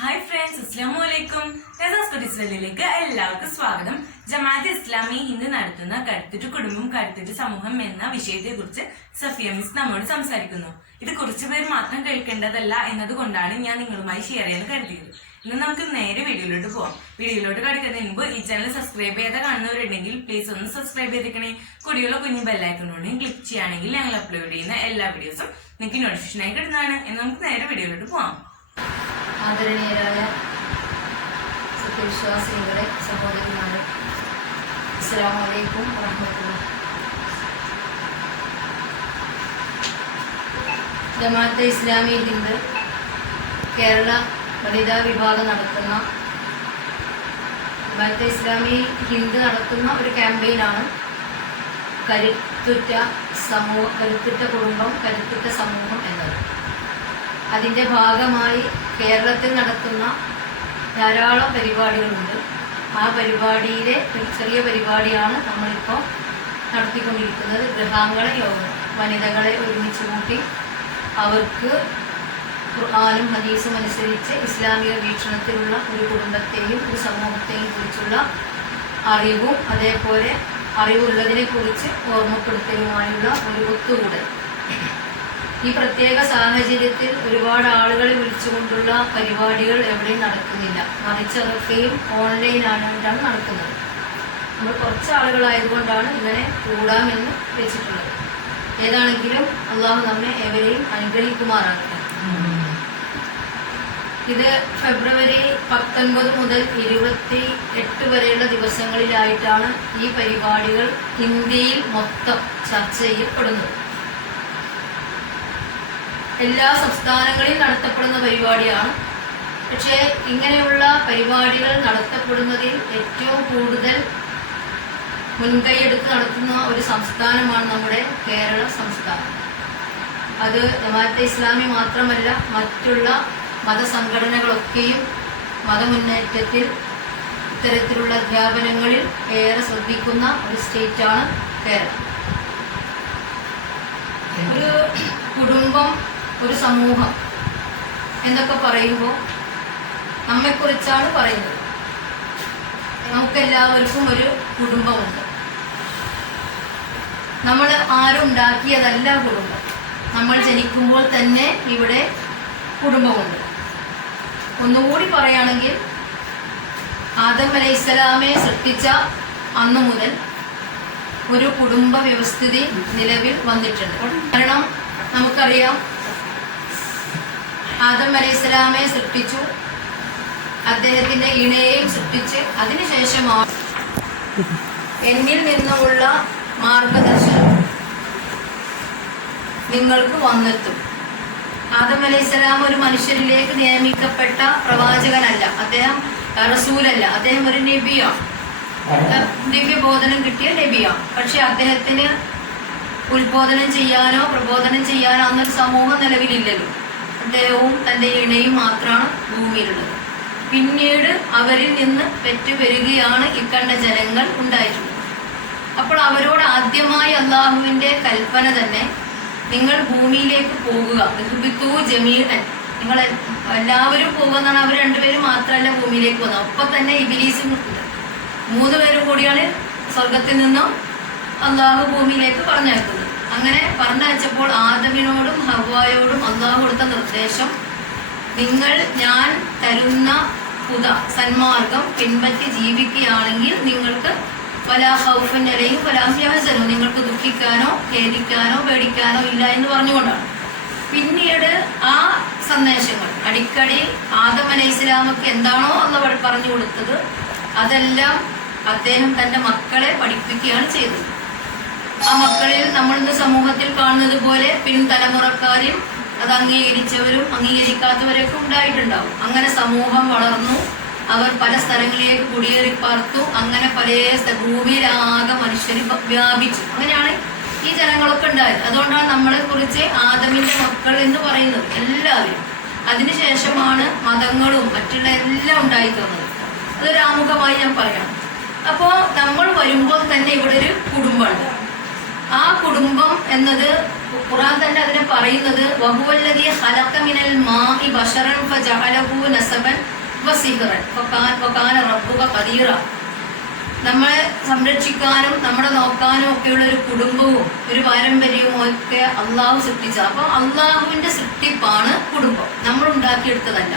Hi friends, അസ്സലാമു അലൈക്കും. ലേക്ക് എല്ലാവർക്കും സ്വാഗതം. ജമാഅത്തെ ഇസ്ലാമി ഹിന്ദ് നടത്തുന്ന കരുത്തുറ്റ കുടുംബം കരുത്തുറ്റ സമൂഹം എന്ന വിഷയത്തെ കുറിച്ച് സഫിയ മിസ് നമ്മോട് സംസാരിക്കുന്നു. ഇത് കുറച്ചു പേർ മാത്രം കേൾക്കേണ്ടതല്ല എന്നതുകൊണ്ടാണ് ഞാൻ നിങ്ങളുമായി ഷെയർ ചെയ്യാൻ കരുതിയത്. ഇന്ന് നമുക്ക് നേരെ വീഡിയോയിലോട്ട് പോവാം. വീഡിയോയിലോട്ട് കടക്കുന്നതിന് മുമ്പ് ഈ ചാനൽ സബ്സ്ക്രൈബ് ചെയ്യാതെ കാണുന്നവരുണ്ടെങ്കിൽ പ്ലീസ് ഒന്ന് സബ്സ്ക്രൈബ് ചെയ്തിരിക്കണേ. കൂടിയുള്ള കുഞ്ഞു ബെല്ലൈക്കണോടെ ക്ലിക്ക് ചെയ്യുകയാണെങ്കിൽ ഞങ്ങൾ അപ്ലോഡ് ചെയ്യുന്ന എല്ലാ വീഡിയോസും നിങ്ങൾക്ക് നോട്ടിഫിക്കേഷനായി കിട്ടുന്നതാണ്. എന്ന് നമുക്ക് നേരെ വീഡിയോയിലോട്ട് പോവാം. ആദരണീയരായ സത്യവിശ്വാസികളെ, സഹോദരിമാരെ, അസ്സലാമു അലൈക്കും വറഹ്മത്തുള്ളാഹി. ജമാഅത്തെ ഇസ്ലാമി ഹിന്ദ് കേരള വനിതാ വിഭാഗം നടത്തുന്ന ജമാഅത്തെ ഇസ്ലാമി ഹിന്ദ് നടത്തുന്ന ഒരു ക്യാമ്പയിനാണ് കരുത്തുറ്റ കുടുംബം കരുത്തുറ്റ സമൂഹം എന്നത്. അതിൻ്റെ ഭാഗമായി കേരളത്തിൽ നടത്തുന്ന ധാരാളം പരിപാടികളുണ്ട്. ആ പരിപാടിയിലെ ഒരു ചെറിയ പരിപാടിയാണ് നമ്മളിപ്പോൾ നടത്തിക്കൊണ്ടിരിക്കുന്നത്. ഗൃഹാങ്കണ യോഗം. വനിതകളെ ഒരുമിച്ച് കൂട്ടി അവർക്ക് ഖുർആനും ഹദീസും അനുസരിച്ച് ഇസ്ലാമിക വീക്ഷണത്തിലുള്ള ഒരു കുടുംബത്തെയും ഒരു സമൂഹത്തെയും കുറിച്ചുള്ള അറിവും അതേപോലെ അറിവുള്ളതിനെക്കുറിച്ച് ഓർമ്മപ്പെടുത്തലുമായുള്ള ഒരു ഒത്തുകൂടൽ. ഈ പ്രത്യേക സാഹചര്യത്തിൽ ഒരുപാട് ആളുകളെ വിളിച്ചുകൊണ്ടുള്ള പരിപാടികൾ എവിടെയും നടക്കുന്നില്ല. മറിച്ച് അതൊക്കെയും ഓൺലൈനായിട്ടാണ് നടക്കുന്നത്. നമ്മൾ കുറച്ച് ആളുകളായതുകൊണ്ടാണ് ഇങ്ങനെ കൂടാമെന്ന് വെച്ചിട്ടുള്ളത്. ഏതാണെങ്കിലും അള്ളാഹു നമ്മെ ഏവരെയും അനുഗ്രഹിക്കുമാറാകട്ടെ. ഇത് ഫെബ്രുവരി 19 മുതൽ 28 വരെയുള്ള ദിവസങ്ങളിലായിട്ടാണ് ഈ പരിപാടികൾ ഇന്ത്യയിൽ മൊത്തം ചർച്ച ചെയ്യപ്പെടുന്നത്. എല്ലാ സംസ്ഥാനങ്ങളിൽ നടത്തപ്പെടുന്ന പരിപാടിയാണ്. പക്ഷേ ഇങ്ങനെയുള്ള പരിപാടികൾ നടത്തപ്പെടുന്നതിൽ ഏറ്റവും കൂടുതൽ മുൻകൈയെടുത്ത് നടത്തുന്ന ഒരു സംസ്ഥാനമാണ് നമ്മുടെ കേരള സംസ്ഥാനം. അത് ജമാഅത്തെ ഇസ്ലാമി മാത്രമല്ല, മറ്റുള്ള മതസംഘടനകളൊക്കെയും മതമുന്നേറ്റത്തിൽ ഇത്തരത്തിലുള്ള അധ്യാപനങ്ങളിൽ ഏറെ ശ്രദ്ധിക്കുന്ന ഒരു സ്റ്റേറ്റാണ് കേരളം. ഒരു കുടുംബം, ഒരു സമൂഹം എന്നൊക്കെ പറയുമ്പോൾ നമ്മെക്കുറിച്ചാണ് പറയുന്നത്. നമുക്കെല്ലാവർക്കും ഒരു കുടുംബമുണ്ട്. നമ്മൾ ആരും ഉണ്ടാക്കിയതല്ല കുടുംബം. നമ്മൾ ജനിക്കുമ്പോൾ തന്നെ ഇവിടെ കുടുംബമുണ്ട്. ഒന്നുകൂടി പറയുകയാണെങ്കിൽ ആദം അലൈഹിസ്സലാമെ സൃഷ്ടിച്ച അന്നു മുതൽ ഒരു കുടുംബ വ്യവസ്ഥിതി നിലവിൽ വന്നിട്ടുണ്ട്. കാരണം നമുക്കറിയാം, ആദം അലൈഹിസ്സലാമെ സൃഷ്ടിച്ചു, അദ്ദേഹത്തിന്റെ ഇണയെയും സൃഷ്ടിച്ച് അതിനുശേഷമാണ് എന്നിൽ നിന്നുമുള്ള മാർഗദർശനം നിങ്ങൾക്ക് വന്നെത്തും. ആദം അലൈഹിസ്സലാം ഒരു മനുഷ്യരിലേക്ക് നിയമിക്കപ്പെട്ട പ്രവാചകനല്ല, അദ്ദേഹം റസൂലല്ല, അദ്ദേഹം ഒരു നബിയാണ്, ദിവ്യബോധനം കിട്ടിയ നബിയാണ്. പക്ഷെ അദ്ദേഹത്തിന് ഉത്ബോധനം ചെയ്യാനോ പ്രബോധനം ചെയ്യാനോ അന്നൊരു സമൂഹം നിലവിലില്ലല്ലോ. അദ്ദേഹവും തൻ്റെ ഇണയും മാത്രമാണ് ഭൂമിയിലുള്ളത്. പിന്നീട് അവരിൽ നിന്ന് പെറ്റുപെരുകയാണ് ഇക്കണ്ട ജനങ്ങൾ ഉണ്ടായിട്ടുള്ളത്. അപ്പോൾ അവരോട് ആദ്യമായി അള്ളാഹുവിൻ്റെ കൽപ്പന തന്നെ, നിങ്ങൾ ഭൂമിയിലേക്ക് പോകുക, ജമീഅൻ, നിങ്ങൾ എല്ലാവരും പോകുന്നതാണ്. അവർ രണ്ടുപേരും മാത്രമല്ല ഭൂമിയിലേക്ക് പോകുന്നത്, ഒപ്പം തന്നെ ഇബ്ലീസും ഉണ്ട്. 3 പേരും കൂടിയാണ് സ്വർഗത്തിൽ നിന്നും അള്ളാഹു ഭൂമിയിലേക്ക് പറഞ്ഞയക്കുന്നത്. അങ്ങനെ പറഞ്ഞയച്ചപ്പോൾ ആദമിനോടും ഹവ്വായോടും അള്ളാഹു കൊടുത്ത നിർദ്ദേശം, നിങ്ങൾ ഞാൻ തരുന്ന സന്മാർഗം പിൻപറ്റി ജീവിക്കുകയാണെങ്കിൽ നിങ്ങൾക്ക് വലാ ഖൗഫുൻ അലൈഹിം വലാ ഹും യഹ്സനൂൻ, നിങ്ങൾക്ക് ദുഃഖിക്കാനോ ഖേദിക്കാനോ പേടിക്കാനോ ഇല്ല എന്ന് പറഞ്ഞുകൊണ്ടാണ്. പിന്നീട് ആ സന്ദേശങ്ങൾ അടിക്കടി ആദം അലൈഹിസ്സലാമക്ക് എന്താണോ അള്ളാഹു പറഞ്ഞു കൊടുത്തത് അതെല്ലാം അദ്ദേഹം തൻ്റെ മക്കളെ പഠിപ്പിക്കുകയാണ് ചെയ്തത്. ആ മക്കളിൽ നമ്മളിന്ന് സമൂഹത്തിൽ കാണുന്നത് പോലെ പിൻതലമുറക്കാരും അത് അംഗീകരിച്ചവരും അംഗീകരിക്കാത്തവരൊക്കെ ഉണ്ടായിട്ടുണ്ടാവും. അങ്ങനെ സമൂഹം വളർന്നു, അവർ പല സ്ഥലങ്ങളിലേക്ക് കുടിയേറി പാർത്തു. അങ്ങനെ പല ഭൂമിയിലാകെ മനുഷ്യർ വ്യാപിച്ചു. അങ്ങനെയാണ് ഈ ജനങ്ങളൊക്കെ ഉണ്ടായത്. അതുകൊണ്ടാണ് നമ്മളെ കുറിച്ച് ആദമിന്റെ മക്കൾ എന്ന് പറയുന്നത് എല്ലാവരും. അതിനുശേഷമാണ് മതങ്ങളും മറ്റുള്ള എല്ലാം ഉണ്ടായിത്തീർന്നത്. അതൊരു ആമുഖമായി ഞാൻ പറയാം. അപ്പോൾ നമ്മൾ വരുമ്പോൾ തന്നെ ഇവിടെ ഒരു കുടുംബമുണ്ട്. ആ കുടുംബം എന്നത് ഖുർആൻ തന്നെ അതിനെ പറയുന്നത് വഹുവല്ലദീ ഖലഖ മിനൽ മാഇ ബശറൻ ഫജഅലഹു നസബൻ വസിഹ്റൻ വകാന റബ്ബുക ഖദീറ. നമ്മളെ സംരക്ഷിക്കാനും നമ്മളെ നോക്കാനും ഒക്കെയുള്ള ഒരു കുടുംബവും ഒരു പാരമ്പര്യവും ഒക്കെ അള്ളാഹു സൃഷ്ടിച്ചത്. അപ്പൊ അള്ളാഹുവിന്റെ സൃഷ്ടിപ്പാണ് കുടുംബം, നമ്മൾ ഉണ്ടാക്കിയെടുത്തതല്ല.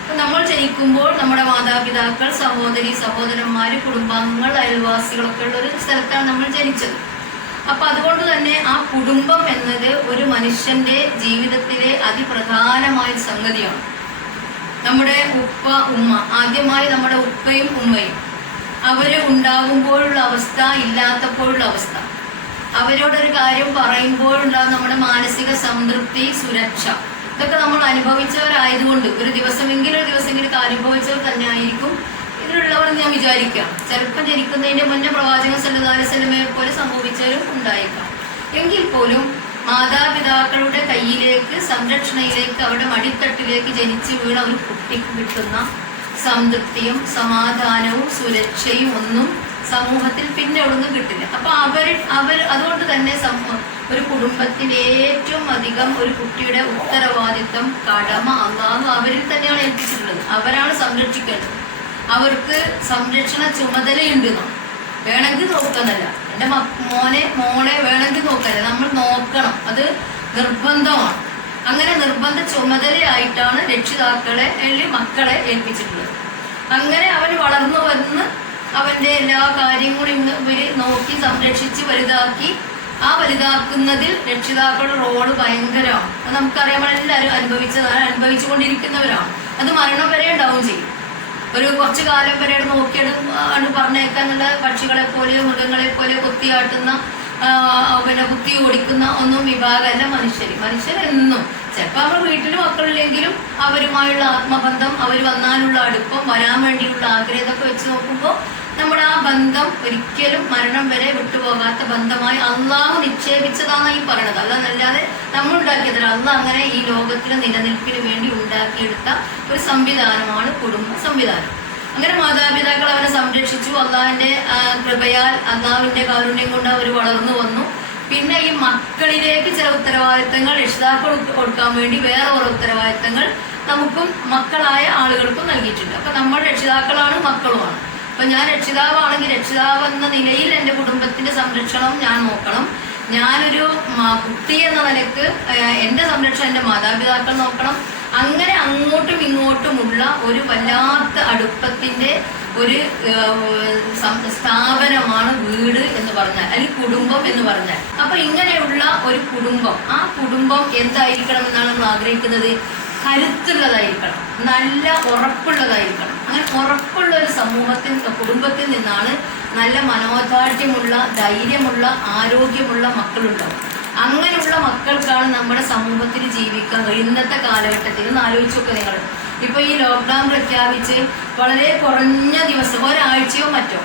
അപ്പൊ നമ്മൾ ജനിക്കുമ്പോൾ നമ്മുടെ മാതാപിതാക്കൾ, സഹോദരി സഹോദരന്മാര്, കുടുംബാംഗങ്ങൾ, അയൽവാസികളൊക്കെ ഉള്ള ഒരു സ്ഥലത്താണ് നമ്മൾ ജനിച്ചത്. അപ്പൊ അതുകൊണ്ട് തന്നെ ആ കുടുംബം എന്നത് ഒരു മനുഷ്യന്റെ ജീവിതത്തിലെ അതിപ്രധാനമായ സംഗതിയാണ്. നമ്മുടെ ഉപ്പ ഉമ്മ, ആദ്യമായി നമ്മുടെ ഉപ്പയും ഉമ്മയും അവര് ഉണ്ടാകുമ്പോഴുള്ള അവസ്ഥ, ഇല്ലാത്തപ്പോഴുള്ള അവസ്ഥ, അവരോടൊരു കാര്യം പറയുമ്പോഴുണ്ടാകുന്ന നമ്മുടെ മാനസിക സംതൃപ്തി, സുരക്ഷ, ഇതൊക്കെ നമ്മൾ അനുഭവിച്ചവരായതുകൊണ്ട് ഒരു ദിവസമെങ്കിലും അനുഭവിച്ചവർ തന്നെ ആയിരിക്കും ഇതിലുള്ളവർ ഞാൻ വിചാരിക്കാം. ചിലപ്പോൾ ജനിക്കുന്നതിന്റെ മുന്നേ പ്രവാചകൻ സല്ലല്ലാഹു അലൈഹി വസല്ലമയെ പോലെ സംഭവിച്ചവരും ഉണ്ടായേക്കാം. എങ്കിൽ പോലും മാതാപിതാക്കളുടെ കയ്യിലേക്ക്, സംരക്ഷണയിലേക്ക്, അവരുടെ മടിത്തട്ടിലേക്ക് ജനിച്ചു വീണ ഒരു കുട്ടിക്ക് കിട്ടുന്ന സംതൃപ്തിയും സമാധാനവും സുരക്ഷയും ഒന്നും സമൂഹത്തിൽ പിന്നെ ഒന്നും കിട്ടില്ല. അപ്പൊ അവർ അതുകൊണ്ട് തന്നെ ഒരു കുടുംബത്തിൽ ഏറ്റവും അധികം ഒരു കുട്ടിയുടെ ഉത്തരവാദിത്വം, കടമ അള്ളാഹു അവരിൽ തന്നെയാണ് ഏൽപ്പിച്ചിട്ടുള്ളത്. അവരാണ് സംരക്ഷിക്കേണ്ടത്. അവർക്ക് സംരക്ഷണ ചുമതലയുണ്ട്. വേണമെങ്കിൽ നോക്കുന്നല്ല, എൻ്റെ മോളെ വേണമെങ്കിൽ നോക്കല്ല, നമ്മൾ നോക്കണം, അത് നിർബന്ധമാണ്. അങ്ങനെ നിർബന്ധ ചുമതലയായിട്ടാണ് രക്ഷിതാക്കളെ അല്ലെങ്കിൽ മക്കളെ ഏൽപ്പിച്ചിട്ടുള്ളത്. അങ്ങനെ അവൻ വളർന്നു വന്ന് അവന്റെ എല്ലാ കാര്യങ്ങളും ഇവര് നോക്കി സംരക്ഷിച്ച് വലുതാക്കി. ആ വലുതാക്കുന്നതിൽ രക്ഷിതാക്കളുടെ റോള് ഭയങ്കരമാണ്. അത് നമുക്കറിയാം, നമ്മളെല്ലാവരും അനുഭവിച്ചുകൊണ്ടിരിക്കുന്നവരാണ്. അത് മരണം വരെ ഉണ്ടാവും ചെയ്യും. ഒരു കുറച്ചു കാലം വരെ നോക്കിയാണ് പറഞ്ഞേക്കാനുള്ള പക്ഷികളെ പോലെയോ മൃഗങ്ങളെ പോലെയോ കൊത്തിയാട്ടുന്ന ബുദ്ധി ഓടിക്കുന്ന ഒന്നും വിഭാഗമല്ല മനുഷ്യരെന്നും. ചിലപ്പോൾ അവർ വീട്ടിൽ മക്കളില്ലെങ്കിലും അവരുമായുള്ള ആത്മബന്ധം, അവർ വന്നാലുള്ള അടുപ്പം, വരാൻ വേണ്ടിയുള്ള ആഗ്രഹം, ഇതൊക്കെ വെച്ച് നോക്കുമ്പോൾ നമ്മുടെ ആ ബന്ധം ഒരിക്കലും മരണം വരെ വിട്ടുപോകാത്ത ബന്ധമായി അള്ളാഹു നിക്ഷേപിച്ചതാണ് ഈ പറയണത്. അല്ലാതെ നമ്മൾ ഉണ്ടാക്കിയതല്ല. അള്ളാഹ് അങ്ങനെ ഈ ലോകത്തിലെ നിലനിൽപ്പിന് വേണ്ടി ഉണ്ടാക്കിയെടുത്ത ഒരു സംവിധാനമാണ് കുടുംബ സംവിധാനം. അങ്ങനെ മാതാപിതാക്കൾ അവരെ സംരക്ഷിച്ചു. അള്ളാഹിന്റെ കൃപയാൽ, അള്ളാഹുവിന്റെ കാരുണ്യം കൊണ്ട് അവർ വളർന്നു വന്നു. പിന്നെ ഈ മക്കളിലേക്ക് ചില ഉത്തരവാദിത്തങ്ങൾ രക്ഷിതാക്കൾ കൊടുക്കാൻ വേണ്ടി വേറെ ഓരോ ഉത്തരവാദിത്തങ്ങൾ നമുക്കും മക്കളായ ആളുകൾക്കും നൽകിയിട്ടുണ്ട്. അപ്പൊ നമ്മൾ രക്ഷിതാക്കളാണ്, മക്കളുമാണ്. അപ്പൊ ഞാൻ രക്ഷിതാവാണെങ്കിൽ രക്ഷിതാവ് എന്ന നിലയിൽ എൻ്റെ കുടുംബത്തിന്റെ സംരക്ഷണം ഞാൻ നോക്കണം. ഞാനൊരു കുട്ടി എന്ന നിലക്ക് എൻ്റെ സംരക്ഷണം എൻ്റെ മാതാപിതാക്കൾ നോക്കണം. അങ്ങനെ അങ്ങോട്ടും ഇങ്ങോട്ടുമുള്ള ഒരു വല്ലാത്ത അടുപ്പത്തിന്റെ ഒരു സ്ഥാപനമാണ് വീട് എന്ന് പറഞ്ഞാൽ, അല്ലെങ്കിൽ കുടുംബം എന്ന് പറഞ്ഞാൽ. അപ്പൊ ഇങ്ങനെയുള്ള ഒരു കുടുംബം, ആ കുടുംബം എന്തായിരിക്കണം എന്നാണ് നമ്മൾ ആഗ്രഹിക്കുന്നത്? കരുത്തുള്ളതായിരിക്കണം, നല്ല ഉറപ്പുള്ളതായിരിക്കണം. അങ്ങനെ ഉറപ്പുള്ള ഒരു കുടുംബത്തിൽ നിന്നാണ് നല്ല മനോദാർഢ്യമുള്ള, ധൈര്യമുള്ള, ആരോഗ്യമുള്ള മക്കളുണ്ടാവും. അങ്ങനെയുള്ള മക്കൾക്കാണ് നമ്മുടെ സമൂഹത്തിൽ ജീവിക്കാൻ കഴിയും. ഇന്നത്തെ കാലഘട്ടത്തിൽ ഒന്ന് ആലോചിച്ചൊക്കെ നിങ്ങൾ. ഇപ്പൊ ഈ ലോക്ക്ഡൌൺ പ്രഖ്യാപിച്ച് വളരെ കുറഞ്ഞ ദിവസം, ഒരാഴ്ചയോ മറ്റോ,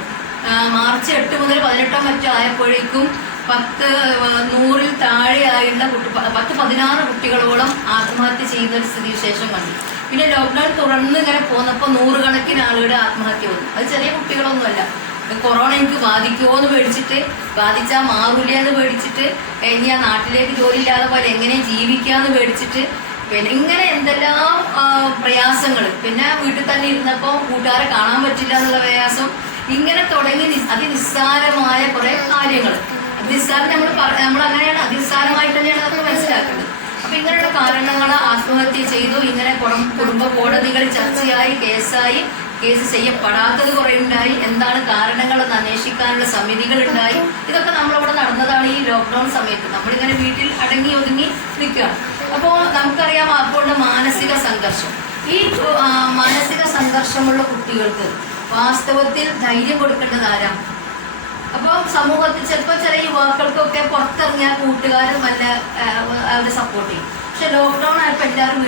മാർച്ച് 8 മുതൽ 18 മറ്റോ ആയപ്പോഴേക്കും 100-ൽ താഴെയായുള്ള 10-16 കുട്ടികളോളം ആത്മഹത്യ ചെയ്യുന്ന ഒരു സ്ഥിതിവിശേഷം കണ്ടു. പിന്നെ ലോക്ക്ഡൌൺ തുറന്ന് ഇങ്ങനെ പോന്നപ്പോൾ 100 കണക്കിന് ആളുകളുടെ ആത്മഹത്യ വന്നു. അത് ചെറിയ കുട്ടികളൊന്നുമല്ല. കൊറോണ എനിക്ക് ബാധിക്കുമോ എന്ന് പേടിച്ചിട്ട്, ബാധിച്ചാൽ മാറൂല എന്ന് പേടിച്ചിട്ട്, ഇനി ആ നാട്ടിലേക്ക് ജോലിയില്ലാതെ പോലെ എങ്ങനെ ജീവിക്കാന്ന് പേടിച്ചിട്ട്, പിന്നെ ഇങ്ങനെ എന്തെല്ലാം പ്രയാസങ്ങൾ. പിന്നെ വീട്ടിൽ തന്നെ ഇരുന്നപ്പോൾ കൂട്ടുകാരെ കാണാൻ പറ്റില്ല എന്നുള്ള പ്രയാസം. ഇങ്ങനെ തുടങ്ങി അതിനിസ്സാരമായ കുറെ കാര്യങ്ങൾ. നിസ്സാരം നമ്മൾ അങ്ങനെയാണ്, അതിനിസ്സാരമായിട്ട് തന്നെയാണ് നമുക്ക് മനസ്സിലാക്കുന്നത്. അപ്പൊ ഇങ്ങനെയുള്ള കാരണങ്ങൾ ആത്മഹത്യ ചെയ്തു. ഇങ്ങനെ കുടുംബ കോടതികളിൽ ചർച്ചയായി, കേസ് ചെയ്യപ്പെടാത്തത് കുറെ ഉണ്ടായി. എന്താണ് കാരണങ്ങളെന്ന് അന്വേഷിക്കാനുള്ള സമിതികൾ ഉണ്ടായി. ഇതൊക്കെ നമ്മളിവിടെ നടന്നതാണ് ഈ ലോക്ക്ഡൌൺ സമയത്ത്. നമ്മളിങ്ങനെ വീട്ടിൽ അടങ്ങി ഒതുങ്ങി നിൽക്കുകയാണ്. അപ്പോൾ നമുക്കറിയാം അപ്പോൾ മാനസിക സംഘർഷം. ഈ മാനസിക സംഘർഷമുള്ള കുട്ടികൾക്ക് വാസ്തവത്തിൽ ധൈര്യം കൊടുക്കേണ്ടത് ആരാ? അപ്പോൾ സമൂഹത്തിൽ ചിലപ്പോൾ ചില യുവാക്കൾക്കൊക്കെ പുറത്തിറങ്ങിയ കൂട്ടുകാരും വല്ല അവരെ സപ്പോർട്ട് ചെയ്യും. പക്ഷെ ലോക്ക്ഡൌൺ ആയപ്പോൾ എല്ലാവരും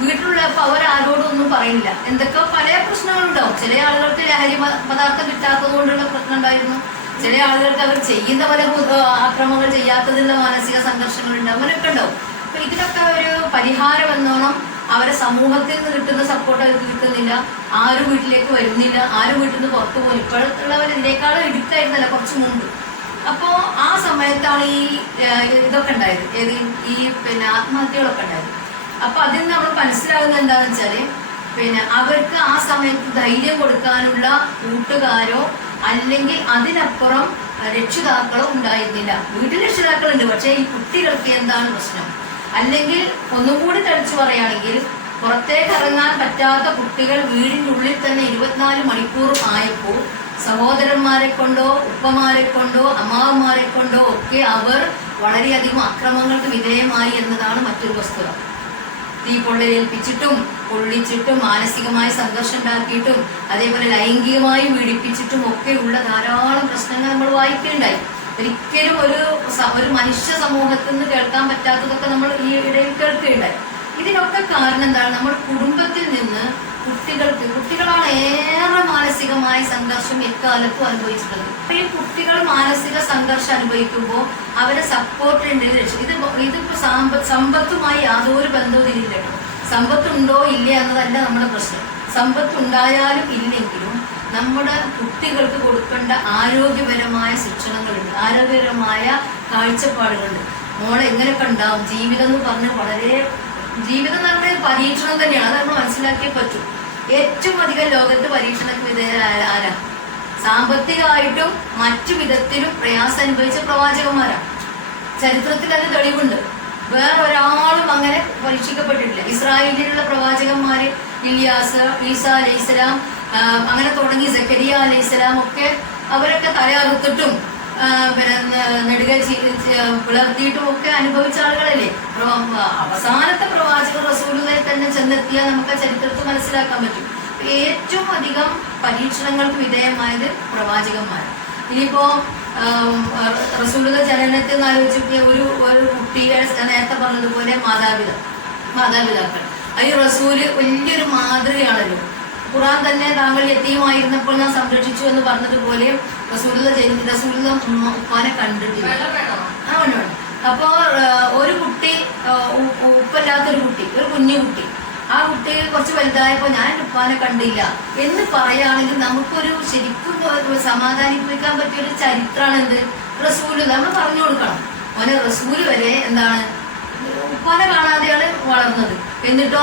വീട്ടിലുള്ളപ്പോൾ അവരാരോടും ഒന്നും പറയുന്നില്ല. എന്തൊക്കെ പല പ്രശ്നങ്ങളുണ്ടാവും. ചില ആളുകൾക്ക് ലഹരി പദാർത്ഥം കിട്ടാത്തത് കൊണ്ടുള്ള പ്രശ്നം ഉണ്ടായിരുന്നു. ചില ആളുകൾക്ക് അവർ ചെയ്യുന്ന പല ആക്രമണങ്ങൾ ചെയ്യാത്തതിലുള്ള മാനസിക സംഘർഷങ്ങൾ ഉണ്ടാവും. അങ്ങനെയൊക്കെ ഉണ്ടാവും. അപ്പൊ ഇതിനൊക്കെ ഒരു പരിഹാരം എന്നോണം അവരെ സമൂഹത്തിൽ നിന്ന് കിട്ടുന്ന സപ്പോർട്ട് അവർക്ക് കിട്ടുന്നില്ല. ആരും വീട്ടിലേക്ക് വരുന്നില്ല, ആരും വീട്ടിൽ നിന്ന് പുറത്തു പോകും. ഇപ്പോഴുള്ളവർ ഇതിനേക്കാളും എടുത്തായിരുന്നല്ലോ കുറച്ച് മുമ്പ്. അപ്പോൾ ആ സമയത്താണ് ഈ ഇതൊക്കെ ഇതൊക്കെ ഉണ്ടായത്, ഏത് ഈ ആത്മഹത്യകളൊക്കെ ഉണ്ടായത്. അപ്പൊ അതിൽ നിന്ന് നമ്മൾ മനസ്സിലാകുന്നത് എന്താണെന്ന് വെച്ചാല് അവർക്ക് ആ സമയത്ത് ധൈര്യം കൊടുക്കാനുള്ള കൂട്ടുകാരോ അല്ലെങ്കിൽ അതിനപ്പുറം രക്ഷിതാക്കളോ ഉണ്ടായിരുന്നില്ല. വീട്ടിൽ രക്ഷിതാക്കളുണ്ട്, പക്ഷേ ഈ കുട്ടികൾക്ക് എന്താണ് പ്രശ്നം? അല്ലെങ്കിൽ ഒന്നും കൂടി തെളിച്ചു പറയുകയാണെങ്കിൽ പുറത്തേക്ക് ഇറങ്ങാൻ പറ്റാത്ത കുട്ടികൾ വീടിനുള്ളിൽ തന്നെ 24 മണിക്കൂറും ആയപ്പോൾ സഹോദരന്മാരെ കൊണ്ടോ ഉപ്പമാരെ കൊണ്ടോ അമ്മാവന്മാരെ കൊണ്ടോ ഒക്കെ അവർ വളരെയധികം അക്രമങ്ങൾക്ക് വിധേയമായി എന്നതാണ് മറ്റൊരു വസ്തുത. തീ പൊള്ളലേൽപ്പിച്ചിട്ടും പൊള്ളിച്ചിട്ടും മാനസികമായി സംഘർഷം ഉണ്ടാക്കിയിട്ടും അതേപോലെ ലൈംഗികമായി പീഡിപ്പിച്ചിട്ടും ഒക്കെ ഉള്ള ധാരാളം പ്രശ്നങ്ങൾ നമ്മൾ വായിക്കുകയുണ്ടായി. ഒരിക്കലും ഒരു മനുഷ്യ സമൂഹത്തിൽ നിന്ന് കേൾക്കാൻ പറ്റാത്തതൊക്കെ നമ്മൾ ഈ ഇടയിൽ കേൾക്കുകയുണ്ടായി. ഇതിനൊക്കെ കാരണം എന്താണ്? നമ്മൾ കുടുംബത്തിൽ നിന്ന് കുട്ടികളാണ് ഏറെ മാനസികമായ സംഘർഷം എക്കാലത്തും അനുഭവിച്ചിട്ടുള്ളത്. അപ്പൊ ഈ കുട്ടികൾ മാനസിക സംഘർഷം അനുഭവിക്കുമ്പോൾ അവരെ സപ്പോർട്ട് ഇതിപ്പോ സമ്പത്തുമായി യാതൊരു ബന്ധവും ഇതില്ല. സമ്പത്തുണ്ടോ ഇല്ല എന്നതല്ല നമ്മുടെ പ്രശ്നം. സമ്പത്തുണ്ടായാലും ഇല്ലെങ്കിലും നമ്മുടെ കുട്ടികൾക്ക് കൊടുക്കേണ്ട ആരോഗ്യപരമായ ശിക്ഷണങ്ങളുണ്ട്, ആരോഗ്യപരമായ കാഴ്ചപ്പാടുകളുണ്ട്. മോളെ എങ്ങനെയൊക്കെ ഉണ്ടാവും ജീവിതം എന്ന് പറഞ്ഞ് ജീവിതം എന്ന് പറഞ്ഞാൽ പരീക്ഷണം തന്നെയാണ്. അത് നമ്മൾ മനസ്സിലാക്കിയേ പറ്റൂ. ഏറ്റവും അധികം ലോകത്ത് പരീക്ഷണത്തിന് വിധേയരായ ആരാ? സാമ്പത്തികമായിട്ടും മറ്റു വിധത്തിലും പ്രയാസം അനുഭവിച്ച പ്രവാചകന്മാരാണ്. ചരിത്രത്തിൽ അത് തെളിവുണ്ട്. വേറൊരാളും അങ്ങനെ പരീക്ഷിക്കപ്പെട്ടിട്ടില്ല. ഇസ്രായേലിലുള്ള പ്രവാചകന്മാര് ഇലിയാസ്, ഈസ അലൈഹിസ്സലാം, അങ്ങനെ തുടങ്ങി സക്കരിയ അലൈഹിസ്സലാം ഒക്കെ അവരൊക്കെ തലയറുത്തിട്ടും നെടുക പുലർത്തിയിട്ടും ഒക്കെ അനുഭവിച്ച ആളുകളല്ലേ. അവസാനത്തെ പ്രവാചക റസൂലുള്ളാഹി തന്നെ ചെന്നെത്തിയാൽ നമുക്ക് ചരിത്രത്തിൽ മനസ്സിലാക്കാൻ പറ്റും. ഏറ്റവും അധികം പരീക്ഷണങ്ങൾക്ക് വിധേയമായത് പ്രവാചകന്മാർ. ഇനിയിപ്പോ റസൂലുള്ളാഹി ജനനത്തിൽ നിന്ന് ആലോചിച്ച് ഒരു കുട്ടിയെ നേരത്തെ പറഞ്ഞതുപോലെ മാതാപിതാക്കൾ ഈ റസൂല് വലിയൊരു മാതൃകയാണല്ലോ. ഖുർആൻ തന്നെ താങ്കൾ യതീമായിരുന്നപ്പോൾ ഞാൻ സംരക്ഷിച്ചു എന്ന് പറഞ്ഞതുപോലെ റസൂലുള്ള ഉപ്പാനെ കണ്ടിട്ടില്ല. അപ്പോ ഒരു കുട്ടി, ഉപ്പല്ലാത്തൊരു കുട്ടി, ഒരു കുഞ്ഞു കുട്ടി, ആ കുട്ടി കുറച്ച് വലുതായപ്പോ ഞാൻ ഉപ്പാനെ കണ്ടില്ല എന്ന് പറയുകയാണെങ്കിൽ നമുക്കൊരു ശരിക്കും സമാധാനിപ്പിക്കാൻ പറ്റിയൊരു ചരിത്രമാണ് എന്ത്? റസൂല്. നമ്മൾ പറഞ്ഞു കൊടുക്കണം മോനെ, റസൂല് വരെ എന്താണ് ഉപ്പാനെ കാണാതെയാണ് വളർന്നത്. എന്നിട്ടോ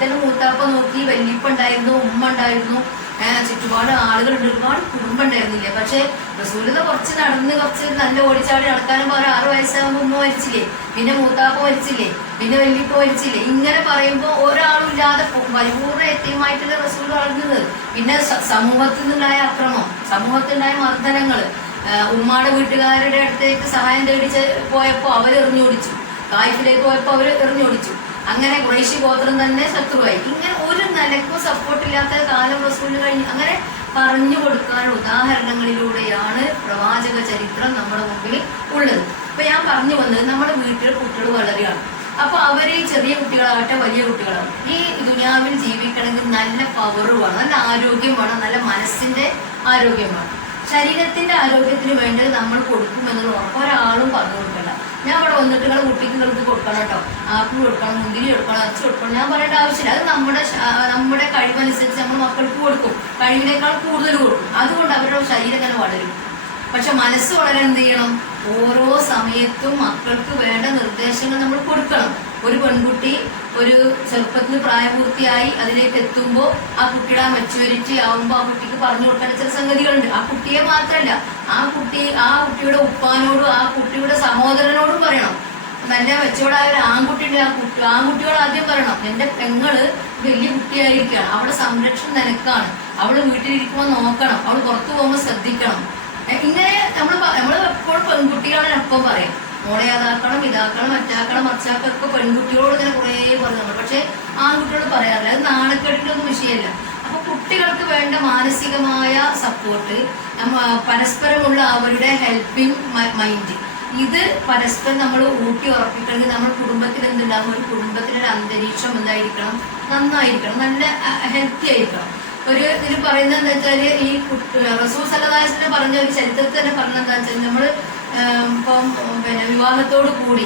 തന്നെ മൂത്താപ്പ നോക്കി, വല്യപ്പ ഉണ്ടായിരുന്നു, ഉമ്മ ഉണ്ടായിരുന്നു, ചുറ്റുപാട് ആളുകളുണ്ട്, ഒരുപാട് കുടുംബം ഉണ്ടായിരുന്നില്ലേ. പക്ഷെ റസൂലിനെ കുറച്ച് നടന്ന് കുറച്ച് നല്ല ഓടിച്ചാടി നടക്കാനും പറയാം. 6 വയസ്സാകുമ്പോൾ ഉമ്മ മരിച്ചില്ലേ, പിന്നെ മൂത്താപ്പ മരിച്ചില്ലേ, പിന്നെ വല്യപ്പ മരിച്ചില്ലേ. ഇങ്ങനെ പറയുമ്പോൾ ഒരാളും ഇല്ലാതെ പരിപൂർണ്ണ യതീമായിട്ടുള്ള റസൂൽ വളർന്നത്. പിന്നെ സമൂഹത്തിൽ നിന്നുണ്ടായ അക്രമം, സമൂഹത്തിലുണ്ടായ മർദ്ദനങ്ങള്, ഉമ്മാടെ വീട്ടുകാരുടെ അടുത്തേക്ക് സഹായം തേടി പോയപ്പോൾ അവരെറിഞ്ഞോടിച്ചു, തായിഫിലേക്ക് പോയപ്പോൾ അവർ എറിഞ്ഞോടിച്ചു. അങ്ങനെ ഖുറൈശി ഗോത്രം തന്നെ ശത്രുവായി. ഇങ്ങനെ ഒരു നിലക്കും സപ്പോർട്ടില്ലാത്ത കാലം റസൂലിന് കഴിഞ്ഞു. അങ്ങനെ പറഞ്ഞു കൊടുക്കാനുള്ള ഉദാഹരണങ്ങളിലൂടെയാണ് പ്രവാചക ചരിത്രം നമ്മുടെ മുമ്പിൽ ഉള്ളത്. അപ്പൊ ഞാൻ പറഞ്ഞു വന്നത് നമ്മുടെ വീട്ടിൽ കുട്ടികൾ വളരുകയാണ്. അപ്പൊ അവര് ചെറിയ കുട്ടികളാകട്ടെ വലിയ കുട്ടികളാണ്, ഈ ദുനിയാവിൽ ജീവിക്കണമെങ്കിൽ നല്ല പവർ വേണം, നല്ല ആരോഗ്യം വേണം, നല്ല മനസ്സിന്റെ ആരോഗ്യം വേണം. ശരീരത്തിന്റെ ആരോഗ്യത്തിന് വേണ്ടത് നമ്മൾ കൊടുക്കുമെന്നുള്ള ഉറപ്പ് ഒരാളും പറഞ്ഞു കൊടുക്കണ്ട. ഞാൻ അവിടെ വന്നിട്ട് നിങ്ങളുടെ കുട്ടികൾക്ക് കൊടുക്കണം കേട്ടോ, ആപ്പിൾ കൊടുക്കണം, മുന്തിരി കൊടുക്കണം, അച്ഛ കൊടുക്കണം, ഞാൻ പറയേണ്ട ആവശ്യമില്ല. അത് നമ്മുടെ കഴിവനുസരിച്ച് നമ്മൾ മക്കൾക്ക് കൊടുക്കും, കഴിവിനേക്കാൾ കൂടുതൽ കൊടുക്കും. അതുകൊണ്ട് അവരുടെ ശരീരം തന്നെ വളരും. പക്ഷെ മനസ്സ് വളരാൻ എന്ത് ചെയ്യണം? ഓരോ സമയത്തും മക്കൾക്ക് വേണ്ട നിർദ്ദേശങ്ങൾ നമ്മൾ കൊടുക്കണം. ഒരു പെൺകുട്ടി ഒരു ചെറുപ്പത്തിൽ പ്രായപൂർത്തിയായി അതിലേക്ക് എത്തുമ്പോൾ ആ കുട്ടിയുടെ മെച്യൂരിറ്റി ആവുമ്പോൾ ആ കുട്ടിക്ക് പറഞ്ഞു കൊടുക്കേണ്ട ചില സംഗതികളുണ്ട്. ആ കുട്ടിയെ മാത്രമല്ല, ആ കുട്ടിയുടെ ഉപ്പാനോടും ആ കുട്ടിയുടെ സഹോദരനോടും പറയണം. നല്ല മെച്ചോർഡായ ഒരു ആൺകുട്ടിയുടെ ആൺകുട്ടിയോട് ആദ്യം പറയണം, എന്റെ പെങ്ങള് വലിയ കുട്ടിയായിരിക്കുകയാണ്, അവളുടെ സംരക്ഷണം നിനക്കാണ്, അവള് വീട്ടിലിരിക്കുമ്പോൾ നോക്കണം, അവള് പുറത്തു പോകുമ്പോൾ ശ്രദ്ധിക്കണം. ഇങ്ങനെ നമ്മള് എപ്പോഴും പെൺകുട്ടികളെപ്പം പറയും, മോളെ അതാക്കണം, ഇതാക്കണം, മറ്റാക്കണം, മറിച്ചാക്കണം പെൺകുട്ടികളോട് ഇങ്ങനെ കുറേ പറഞ്ഞു. പക്ഷെ ആൺകുട്ടികളോട് പറയാറില്ല. അത് നാണക്കേടിന്റെ ഒന്നും വിഷയമല്ല. അപ്പൊ കുട്ടികൾക്ക് വേണ്ട മാനസികമായ സപ്പോർട്ട്, പരസ്പരമുള്ള അവരുടെ ഹെൽപ്പിംഗ് മൈൻഡ്, ഇത് പരസ്പരം നമ്മൾ ഊട്ടി ഉറപ്പിക്കണമെങ്കിൽ നമ്മൾ കുടുംബത്തിൽ എന്തുണ്ടാകും? ഒരു കുടുംബത്തിലൊരു അന്തരീക്ഷം എന്തായിരിക്കണം? നന്നായിരിക്കണം, നല്ല ഹെൽത്തി ആയിരിക്കണം. ഇതിൽ പറയുന്നത് എന്താ വെച്ചാല്, ഈ റസൂൽ സല്ലല്ലാഹു അലൈഹി വസല്ലം പറഞ്ഞ ഒരു ചരിത്രത്തിൽ തന്നെ പറഞ്ഞത് എന്താ വെച്ചാൽ, നമ്മള് ഇപ്പം വിവാഹത്തോടു കൂടി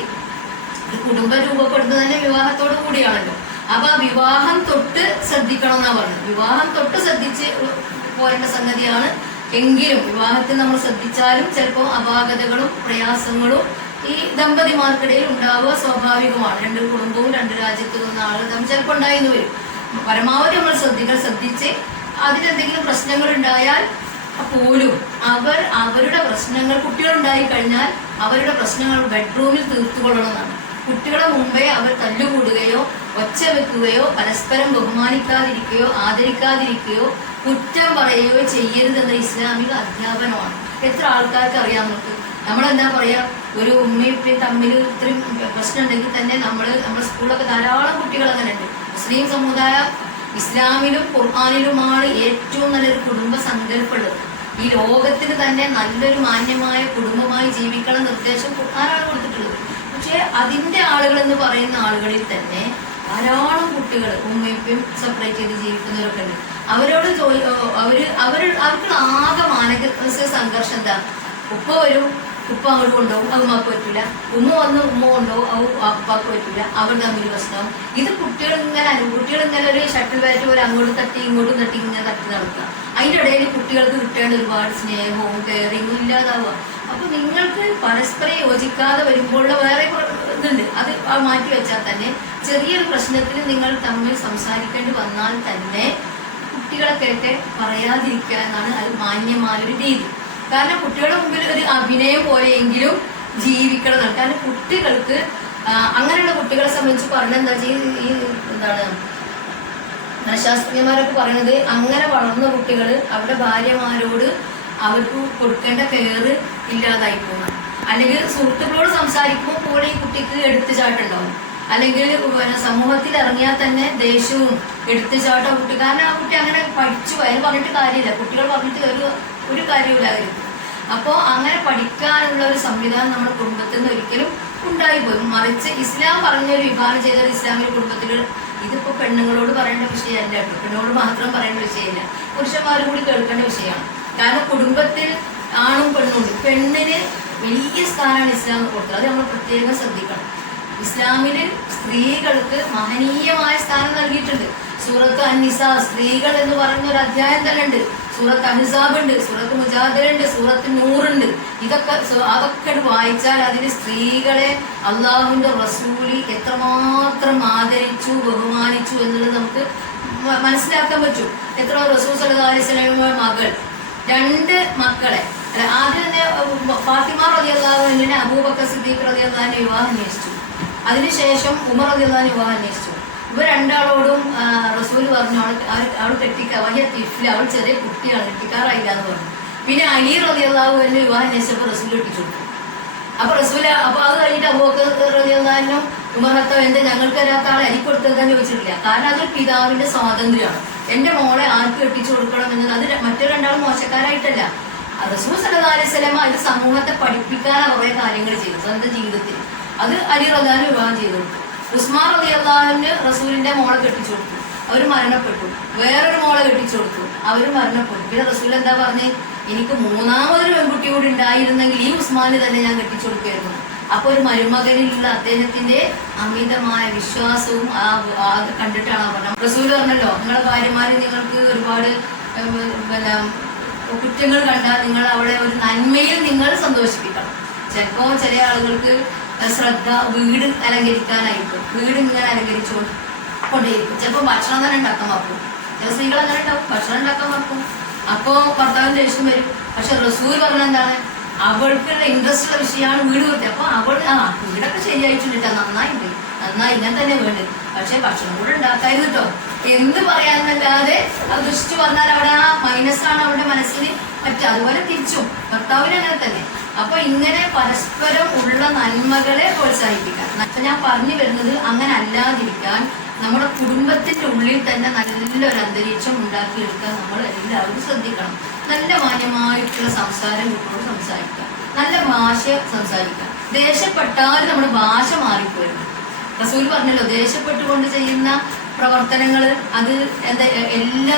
കുടുംബം രൂപപ്പെടുന്നത് തന്നെ വിവാഹത്തോടു കൂടിയാണല്ലോ. അപ്പൊ ആ വിവാഹം തൊട്ട് ശ്രദ്ധിക്കണം എന്നാ പറഞ്ഞത്. വിവാഹം തൊട്ട് ശ്രദ്ധിച്ച് പോരേണ്ട സംഗതിയാണ്. എങ്കിലും വിവാഹത്തിൽ നമ്മൾ ശ്രദ്ധിച്ചാലും ചിലപ്പോൾ അപാകതകളും പ്രയാസങ്ങളും ഈ ദമ്പതിമാർക്കിടയിൽ ഉണ്ടാവുക സ്വാഭാവികമാണ്. രണ്ട് കുടുംബവും രണ്ട് രാജ്യത്തു നിന്ന ആളുകൾ തമ്മിൽ ചിലപ്പോൾ ഉണ്ടായിരുന്നു വരും. പരമാവധി നമ്മൾ ശ്രദ്ധിച്ച് അതിലെന്തെങ്കിലും പ്രശ്നങ്ങൾ ഉണ്ടായാൽ പോലും അവരുടെ പ്രശ്നങ്ങൾ, കുട്ടികളുണ്ടായി കഴിഞ്ഞാൽ അവരുടെ പ്രശ്നങ്ങൾ ബെഡ്റൂമിൽ തീർത്തുകൊള്ളണമെന്നാണ്. കുട്ടികളെ മുമ്പേ അവർ തല്ലുകൂടുകയോ ഒച്ച വെക്കുകയോ പരസ്പരം ബഹുമാനിക്കാതിരിക്കുകയോ ആദരിക്കാതിരിക്കുകയോ കുറ്റം പറയുകയോ ചെയ്യരുതെന്ന ഇസ്ലാമിക അധ്യാപനമാണ്. എത്ര ആൾക്കാർക്ക് അറിയാം നമുക്ക്. നമ്മളെന്താ പറയാ, ഒരു ഉമ്മയും തമ്മിൽ ഇത്രയും പ്രശ്നം ഉണ്ടെങ്കിൽ തന്നെ നമ്മുടെ സ്കൂളിലൊക്കെ ധാരാളം കുട്ടികൾ അങ്ങനെ ഉണ്ട്. മുസ്ലിം സമുദായം ഇസ്ലാമിലും ഖുർആനിലുമാണ് ഏറ്റവും നല്ലൊരു കുടുംബ സങ്കല്പമുള്ളത്. ഈ ലോകത്തിന് തന്നെ നല്ലൊരു മാന്യമായ കുടുംബമായി ജീവിക്കണം നിർദ്ദേശം ഖുർആനാണ് കൊടുത്തിട്ടുള്ളത്. പക്ഷെ അതിന്റെ ആളുകൾ എന്ന് പറയുന്ന ആളുകളിൽ തന്നെ ധാരാളം കുട്ടികൾ ഉമ്മയും സെപ്പറേറ്റ് ചെയ്ത് ജീവിക്കുന്നവരൊക്കെ ഉണ്ട്. അവരോട് അവർക്ക് ആകെ മാനസിക സംഘർഷം എന്താ? ഉപ്പ വരും, ഉപ്പ അങ്ങോട്ട് കൊണ്ടുപോകും, അത് ഉമ്മക്ക് പറ്റൂല. ഉമ്മ വന്ന് ഉമ്മ കൊണ്ടുപോകും, അത് ഉപ്പാക്ക് പറ്റൂല. അവർ തമ്മിൽ പ്രശ്നം. ഇത് കുട്ടികൾ ഇങ്ങനെ ഒരു ഷട്ടിൽ ബാറ്റ് പോലെ അങ്ങോട്ടും തട്ടി ഇങ്ങോട്ടും തട്ടി ഇങ്ങനെ തട്ടി നടക്കുക. അതിൻ്റെ ഇടയിൽ കുട്ടികൾക്ക് കിട്ടേണ്ട ഒരുപാട് സ്നേഹവും കെയറിങ്ങും ഇല്ലാതാവുക. അപ്പൊ നിങ്ങൾക്ക് പരസ്പരം യോജിക്കാതെ വരുമ്പോഴുള്ള വേറെ ഇതുണ്ട്. അത് മാറ്റി വെച്ചാൽ തന്നെ ചെറിയൊരു പ്രശ്നത്തിന് നിങ്ങൾ തമ്മിൽ സംസാരിക്കേണ്ടി വന്നാൽ തന്നെ കുട്ടികളൊക്കെ പറയാതിരിക്കുക എന്നാണ് അത് മാന്യമായൊരു രീതി. കാരണം കുട്ടികളുടെ മുമ്പിൽ ഒരു അഭിനയം പോലെയെങ്കിലും ജീവിക്കണം. കാരണം കുട്ടികൾക്ക് അങ്ങനെയുള്ള കുട്ടികളെ സംബന്ധിച്ച് പറഞ്ഞെന്താ എന്താണ് മനഃശാസ്ത്രജ്ഞന്മാരൊക്കെ പറയുന്നത്, അങ്ങനെ വളർന്ന കുട്ടികൾ അവരുടെ ഭാര്യമാരോട് അവർക്ക് കൊടുക്കേണ്ട കെയർ ഇല്ലാതായി പോകുന്നു. അല്ലെങ്കിൽ സുഹൃത്തുക്കളോട് സംസാരിക്കുമ്പോൾ കൂടെ ഈ കുട്ടിക്ക് എടുത്തുചാട്ടുണ്ടാവും. അല്ലെങ്കിൽ സമൂഹത്തിൽ ഇറങ്ങിയാൽ തന്നെ ദേഷ്യവും എടുത്തുചാട്ടം കുട്ടി. കാരണം ആ കുട്ടി അങ്ങനെ പഠിച്ചു അതിന് പറഞ്ഞിട്ട് കാര്യമില്ല. കുട്ടികൾ പറഞ്ഞിട്ട് ഒരു കാര്യമില്ലാതിരിക്കും. അപ്പോൾ അങ്ങനെ പഠിക്കാനുള്ള ഒരു സംവിധാനം നമ്മുടെ കുടുംബത്തിൽ നിന്ന് ഒരിക്കലും ഉണ്ടായിപ്പോയി. മറിച്ച് ഇസ്ലാം പറഞ്ഞൊരു വിഭാവനം ചെയ്ത ഇസ്ലാമിക കുടുംബത്തിൽ ഇതിപ്പോ പെണ്ണുങ്ങളോട് പറയേണ്ട വിഷയമല്ല കേട്ടോ. പെണ്ണുങ്ങളോട് മാത്രം പറയേണ്ട വിഷയമില്ല, പുരുഷന്മാരും കൂടി കേൾക്കേണ്ട വിഷയമാണ്. കാരണം കുടുംബത്തിൽ ആണും പെണ്ണുണ്ട്. പെണ്ണിന് വലിയ സ്ഥാനമാണ് ഇസ്ലാം കൊടുത്തത്. അത് നമ്മൾ പ്രത്യേകം ശ്രദ്ധിക്കണം. ഇസ്ലാമില് സ്ത്രീകൾക്ക് മഹനീയമായ സ്ഥാനം നൽകിയിട്ടുണ്ട്. സൂറത്ത് അന്നിസ സ്ത്രീകൾ എന്ന് പറയുന്ന ഒരു അധ്യായം തന്നെ ഉണ്ട്. സൂറത്ത് അഹ്സാബ് ഉണ്ട്, സൂറത്ത് മുജാദില ഉണ്ട്, സൂറത്ത് നൂറുണ്ട്. അതൊക്കെ വായിച്ചാൽ അതിന് സ്ത്രീകളെ അള്ളാഹുവിന്റെ റസൂലി എത്രമാത്രം ആദരിച്ചു ബഹുമാനിച്ചു എന്നുള്ളത് നമുക്ക് മനസ്സിലാക്കാൻ പറ്റും. എത്ര റസൂൽ സല്ലല്ലാഹു അലൈഹി വസല്ലമയുടെ മകൾ 2 മക്കളെ ആദ്യം തന്നെ ഫാത്തിമ റളിയല്ലാഹു അൻഹയെ അബൂബക്കർ സിദ്ദീഖ് റളിയല്ലാഹു അൻഹു വിവാഹം അന്വേഷിച്ചു. അതിനുശേഷം ഉമർ റളിയല്ലാഹു അൻഹു വിവാഹം അന്വേഷിച്ചു. ഇവർ രണ്ടാളോടും റസൂൽ പറഞ്ഞു അവൾ വഹിയ തിഫ്ല, അവൾ ചെറിയ കുട്ടിയാണ്, കെട്ടിക്കാറായില്ല എന്ന് പറഞ്ഞു. പിന്നെ അലി റളിയല്ലാഹു അൻഹു വിവാഹം അന്വേഷിച്ചപ്പോൾ റസൂൽ കെട്ടിച്ചു കൊടുത്തു. അപ്പൊ അത് കഴിഞ്ഞിട്ട് അബൂബക്കർ റളിയല്ലാഹു അൻഹു ഉമർ ഖത്താബ് എന്താ ഞങ്ങൾക്ക് തരാത്ത ആളെ അരി കൊടുത്തതെന്ന് ചോദിച്ചിട്ടില്ല. കാരണം അതൊരു പിതാവിന്റെ സ്വാതന്ത്ര്യമാണ്. എന്റെ മോളെ ആർക്ക് കെട്ടിച്ചു കൊടുക്കണം എന്നത് അത് മറ്റൊരു രണ്ടാളും മോശക്കാരായിട്ടല്ല. റസൂൽ സല്ലല്ലാഹു അലൈഹി വസല്ലം അത് സമൂഹത്തെ പഠിപ്പിക്കാൻ കുറെ കാര്യങ്ങൾ ചെയ്തു സ്വന്തം ജീവിതത്തിൽ. അത് അലി റളിയല്ലാഹു അൻഹു വിവാഹം ചെയ്തു കൊടുത്തു. ഉസ്മാൻ റളിയല്ലാഹു അൻഹു റസൂലിന്റെ മോളെ കെട്ടിച്ചു കൊടുത്തു, അവർ മരണപ്പെട്ടു. വേറൊരു മോളെ കെട്ടിച്ചു കൊടുത്തു, അവർ മരണപ്പെട്ടു. പിന്നെ റസൂൽ എന്താ പറഞ്ഞേ, എനിക്ക് 3ാമതൊരു പെൺകുട്ടി കൂടി ഉണ്ടായിരുന്നെങ്കിൽ ഈ ഉസ്മാന് തന്നെ ഞാൻ കെട്ടിച്ചു കൊടുക്കുമായിരുന്നു. അപ്പൊ ഒരു മരുമകനിലുള്ള അദ്ദേഹത്തിന്റെ അമിതമായ വിശ്വാസവും അത് കണ്ടിട്ടാണ് പറഞ്ഞത്. റസൂൽ പറഞ്ഞല്ലോ, നിങ്ങളുടെ ഭാര്യമാര് നിങ്ങൾക്ക് ഒരുപാട് കുറ്റങ്ങൾ കണ്ടാൽ നിങ്ങൾ അവിടെ ഒരു നന്മയിൽ നിങ്ങൾ സന്തോഷിപ്പിക്കണം. ചിലപ്പോ ചില ആളുകൾക്ക് ശ്രദ്ധ വീട് അലങ്കരിക്കാനായിരിക്കും, വീട് ഇങ്ങനെ അലങ്കരിച്ചു കൊണ്ടേയിരിക്കും. ചിലപ്പോൾ ഭക്ഷണം തന്നെ ഉണ്ടാക്കാൻ വെക്കും. ചില സ്ത്രീകൾ അങ്ങനെ ഉണ്ടാവും, ഭക്ഷണം ഉണ്ടാക്കാൻ വെക്കും. അപ്പോ ഭർത്താവിന് ദേഷ്യം വരും. പക്ഷെ റസൂൽ പറഞ്ഞ എന്താണ്, അവൾക്കുള്ള ഇൻട്രസ്റ്റ് ഉള്ള വിഷയമാണ് വീട് വൃത്തി. അപ്പൊ അവൾ വീടൊക്കെ ശരിയായിട്ടുണ്ട്, നന്നായി ഇങ്ങനെ തന്നെ വേണ്ടത്. പക്ഷെ ഭക്ഷണം കൂടെ ഉണ്ടാക്കായിരുന്നു കേട്ടോ എന്ത് പറയാന്നല്ലാതെ അത് ദുഷിച്ചു പറഞ്ഞാൽ അവിടെ ആ മൈനസാണ് അവരുടെ മനസ്സിന് പറ്റുക. അതുപോലെ തിരിച്ചും ഭർത്താവിന് അങ്ങനെ തന്നെ. അപ്പൊ ഇങ്ങനെ പരസ്പരം ഉള്ള നന്മകളെ പ്രോത്സാഹിപ്പിക്കാൻ. അപ്പൊ ഞാൻ പറഞ്ഞു വരുന്നത് അങ്ങനെ അല്ലാതിരിക്കാൻ നമ്മുടെ കുടുംബത്തിന്റെ ഉള്ളിൽ തന്നെ നല്ലൊരു അന്തരീക്ഷം ഉണ്ടാക്കിയെടുക്കാൻ നമ്മൾ എല്ലാവരും ശ്രദ്ധിക്കണം. നല്ല മാന്യമായിട്ടുള്ള സംസാരം കുട്ടികളോട് സംസാരിക്കുക, നല്ല ഭാഷ സംസാരിക്കുക. ദേഷ്യപ്പെട്ടാൽ നമ്മുടെ ഭാഷ മാറിപ്പോയിരുന്നു. റസൂൽ പറഞ്ഞല്ലോ, ദേഷ്യപ്പെട്ടുകൊണ്ട് ചെയ്യുന്ന പ്രവർത്തനങ്ങൾ അത് എല്ലാ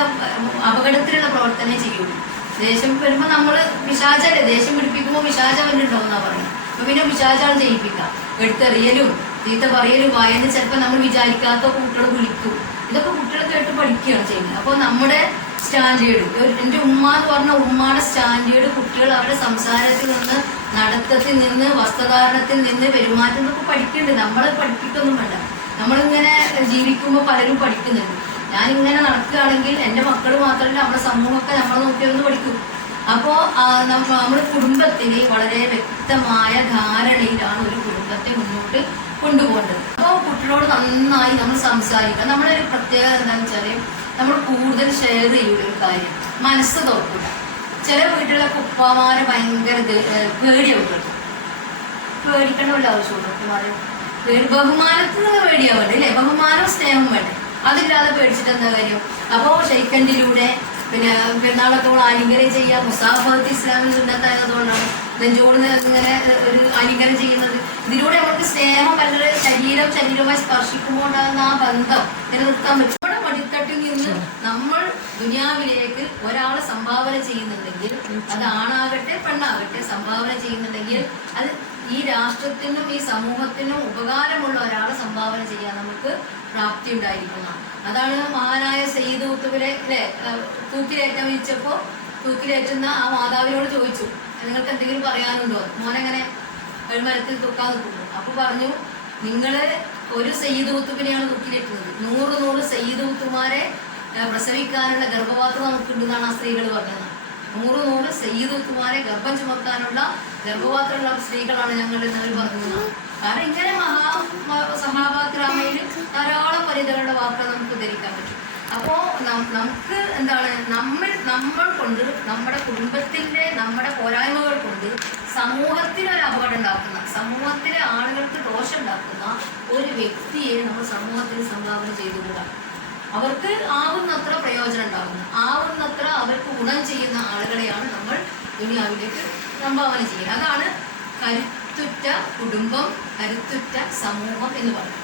അപകടത്തിലുള്ള പ്രവർത്തനമേ ചെയ്യുള്ളൂ. ദേഷ്യം വരുമ്പോൾ നമ്മൾ പിശാചല്ലേ, ദേഷ്യം പിടിപ്പിക്കുമ്പോൾ പിശാചം വന്നിട്ടുണ്ടോന്നാ പറയുന്നത്. അപ്പൊ പിന്നെ പിശാചാണ് ചെയ്യിപ്പിക്കാം. എടുത്തെറിയലും ചീത്ത പറയലും വായന ചിലപ്പോൾ നമ്മൾ വിചാരിക്കാത്ത കുട്ടികൾ വിളിക്കും. ഇതൊക്കെ കുട്ടികൾ കേട്ട് പഠിക്കുകയാണ് ചെയ്യുന്നത്. അപ്പോൾ നമ്മുടെ സ്റ്റാൻഡേർഡ്, എൻ്റെ ഉമ്മ എന്ന് പറഞ്ഞ ഉമ്മയുടെ സ്റ്റാൻഡേർഡ് കുട്ടികൾ അവരുടെ സംസാരത്തിൽ നിന്ന് നടത്തത്തിൽ നിന്ന്, വസ്ത്രധാരണത്തിൽ നിന്ന്, പെരുമാറ്റം എന്നൊക്കെ പഠിക്കുന്നുണ്ട്. നമ്മൾ പഠിപ്പിക്കൊന്നും വേണ്ട. നമ്മളിങ്ങനെ ജീവിക്കുമ്പോൾ പലരും പഠിക്കുന്നുണ്ട്. ഞാനിങ്ങനെ നടക്കുകയാണെങ്കിൽ എൻ്റെ മക്കൾ മാത്രമല്ല നമ്മുടെ സമൂഹമൊക്കെ നമ്മളെ നോക്കിയൊന്ന് പഠിക്കും. അപ്പോൾ നമ്മുടെ കുടുംബത്തിന് വളരെ വ്യക്തമായ ധാരണയിലാണ് ഒരു കുടുംബത്തെ മുന്നോട്ട് കൊണ്ടുപോകേണ്ടത്. അപ്പോൾ കുട്ടികളോട് നന്നായി നമ്മൾ സംസാരിക്കുക. നമ്മുടെ ഒരു പ്രത്യേകത എന്താണെന്ന് വെച്ചാൽ നമ്മൾ കൂടുതൽ ഷെയർ ചെയ്യുന്ന ഒരു കാര്യം മനസ്സ് തുറക്കുക. ചില വീട്ടിലൊക്കെ ഉപ്പമാരെ ഭയങ്കര പേടിയാവും. പേടിക്കേണ്ട വല്ല ആവശ്യമുള്ളൂ. ഉപ്പമാരെ ബഹുമാനത്തിന് പേടിയാവേണ്ട അല്ലേ? ബഹുമാനവും സ്നേഹവും വേണ്ടേ? അതില്ലാതെ പേടിച്ചിട്ട് എന്താ കാര്യം? അപ്പോൾ ഷെയ്ക്കൻഡിലൂടെ പിന്നെ പെരുന്നാളത്തോളം ആലിംഗനം ചെയ്യുക. മുസാഫത്ത് ഇസ്ലാമിൽ സുന്നത്തായതുകൊണ്ടാണ് നെഞ്ചോട് ഇങ്ങനെ ഒരു ആലിംഗനം ചെയ്യുന്നത്. ഇതിലൂടെ നമുക്ക് സ്നേഹം വളരെ ശരീരവുമായി സ്പർശിക്കുമ്പോൾ ഉണ്ടാകുന്ന ആ ബന്ധം നിലനിർത്താൻ പറ്റും. നമ്മുടെ മടിത്തട്ടിൽ നിന്ന് നമ്മൾ ദുനിയാവിലേക്ക് ഒരാളെ സംഭാവന ചെയ്യുന്നുണ്ടെങ്കിൽ, അത് ആണാകട്ടെ പെണ്ണാകട്ടെ സംഭാവന ചെയ്യുന്നുണ്ടെങ്കിൽ, അത് ഈ രാഷ്ട്രത്തിനും ഈ സമൂഹത്തിനും ഉപകാരമുള്ള ഒരാളെ സംഭാവന ചെയ്യാൻ നമുക്ക് പ്രാപ്തി ഉണ്ടായിരിക്കുന്നതാണ്. അതാണ് മഹാനായ സയ്യിദ് ഖുത്ബിലെ തൂക്കിലേറ്റാൻ വിളിച്ചപ്പോൾ തൂക്കിലേറ്റുന്ന ആ മാതാവിനോട് ചോദിച്ചു, നിങ്ങൾക്ക് എന്തെങ്കിലും പറയാനുണ്ടോ? മോനെങ്ങനെ കഴിമരത്തിൽ തൂക്കാൻ നിൽക്കുന്നു. അപ്പോൾ പറഞ്ഞു, നിങ്ങള് ഒരു സയ്യിദ് ഖുത്ബിനെയാണ് തൂക്കിലേറ്റുന്നത്. 100 സയ്യിദ് ഖുത്ബുമാരെ പ്രസവിക്കാനുള്ള ഗർഭപാത്രം നമുക്കുണ്ടെന്നാണ് ആ സ്ത്രീകൾ പറഞ്ഞത്. 100 സയ്യിദ് ഖുത്ബുമാരെ ഗർഭം ചുമക്കാനുള്ള ഗർഭപാത്രമുള്ള സ്ത്രീകളാണ് ഞങ്ങൾ എന്നവർ പറഞ്ഞത്. കാരണം ഇങ്ങനെ സഹാബാദ്രാമയിൽ ധാരാളം വനിതകളുടെ വാക്കുകൾ നമുക്ക് ഉദ്ധരിക്കാൻ പറ്റും. അപ്പോൾ നമുക്ക് എന്താണ്, നമ്മൾ കൊണ്ട് നമ്മുടെ കുടുംബത്തിൻ്റെ നമ്മുടെ പോരായ്മകൾ കൊണ്ട് സമൂഹത്തിന് ഒരു അപകടം ഉണ്ടാക്കുന്ന, സമൂഹത്തിലെ ആളുകൾക്ക് ദോഷം ഉണ്ടാക്കുന്ന ഒരു വ്യക്തിയെ നമ്മൾ സമൂഹത്തിന് സംഭാവന ചെയ്തുകൂടാ. അവർക്ക് ആവുന്നത്ര പ്രയോജനം ഉണ്ടാകുന്നു, ആവുന്നത്ര അവർക്ക് ഗുണം ചെയ്യുന്ന ആളുകളെയാണ് നമ്മൾ ദുനിയാവിലേക്ക് സംഭാവന ചെയ്യുന്നത്. അതാണ് കരുത്തുറ്റ കുടുംബം, കരുത്തുറ്റ സമൂഹം എന്ന് പറയുന്നത്.